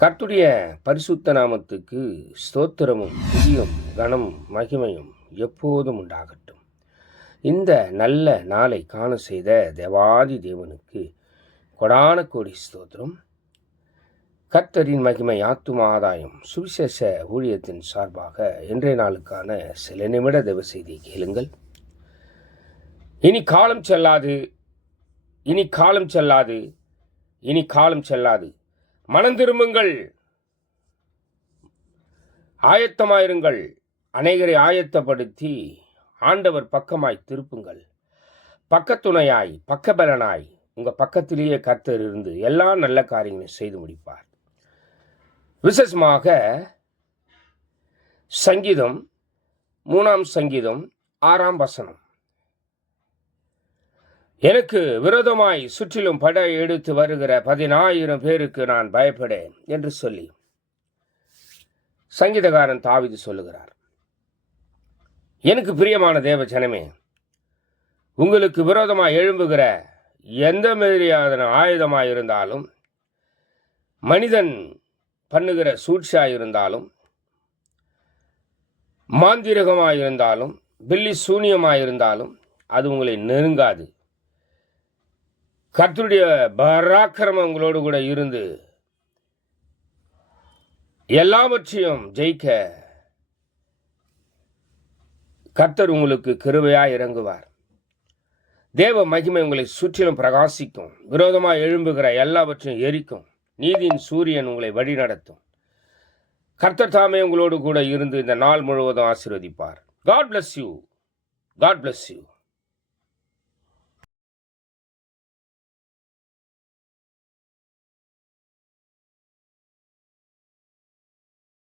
கர்த்தருடைய பரிசுத்த நாமத்துக்கு ஸ்தோத்திரமும் துதியும் கனமும் மகிமையும் எப்போதும் உண்டாகட்டும். இந்த நல்ல நாளை காண செய்த தேவாதி தேவனுக்கு கொடான கோடி ஸ்தோத்திரம். கர்த்தரின் மகிமை ஆத்தும ஆதாயம் சுவிசேஷ ஊழியத்தின் சார்பாக இன்றைய நாளுக்கான சில நிமிட தேவ செய்தி கேளுங்கள். இனி காலம் செல்லாது, இனி காலம் செல்லாது, இனி காலம் செல்லாது. மனம் திரும்புங்கள், ஆயத்தமாயிருங்கள், அநேகரை ஆயத்தப்படுத்தி ஆண்டவர் பக்கமாய் திருப்புங்கள். பக்கத்துணையாய் பக்கபலனாய் உங்கள் பக்கத்திலேயே கர்த்தர் இருந்து எல்லா நல்ல காரியங்களையும் செய்து முடிப்பார். விசேஷமாக சங்கீதம் 3 சங்கீதம் 6 வசனம், எனக்கு விரோதமாய் சுற்றிலும் படை எடுத்து வருகிற 10,000 பேருக்கு நான் பயப்படேன் என்று சொல்லி சங்கீதக்காரன் தாவீது சொல்லுகிறார். எனக்கு பிரியமான தேவ ஜனமே, உங்களுக்கு விரோதமாய் எழும்புகிற எந்த மாதிரியான ஆயுதமாய் இருந்தாலும், மனிதன் பண்ணுகிற சூழ்ச்சியாயிருந்தாலும், மாந்திரகமாயிருந்தாலும், பில்லி சூனியமாயிருந்தாலும் அது உங்களை நெருங்காது. கர்த்தருடைய பராக்கிரமம் உங்களோடு கூட இருந்து எல்லாவற்றையும் ஜெயிக்க கர்த்தர் உங்களுக்கு கிருபையாய் இறங்குவார். தேவ மகிமை உங்களை சுற்றிலும் பிரகாசிக்கும். விரோதமாக எழும்புகிற எல்லாவற்றையும் எரிக்கும். நீதியின் சூரியன் உங்களை வழி நடத்தும். கர்த்தர் தாமே உங்களோடு கூட இருந்து இந்த நாள் முழுவதும் ஆசீர்வதிப்பார். God bless you. God bless you.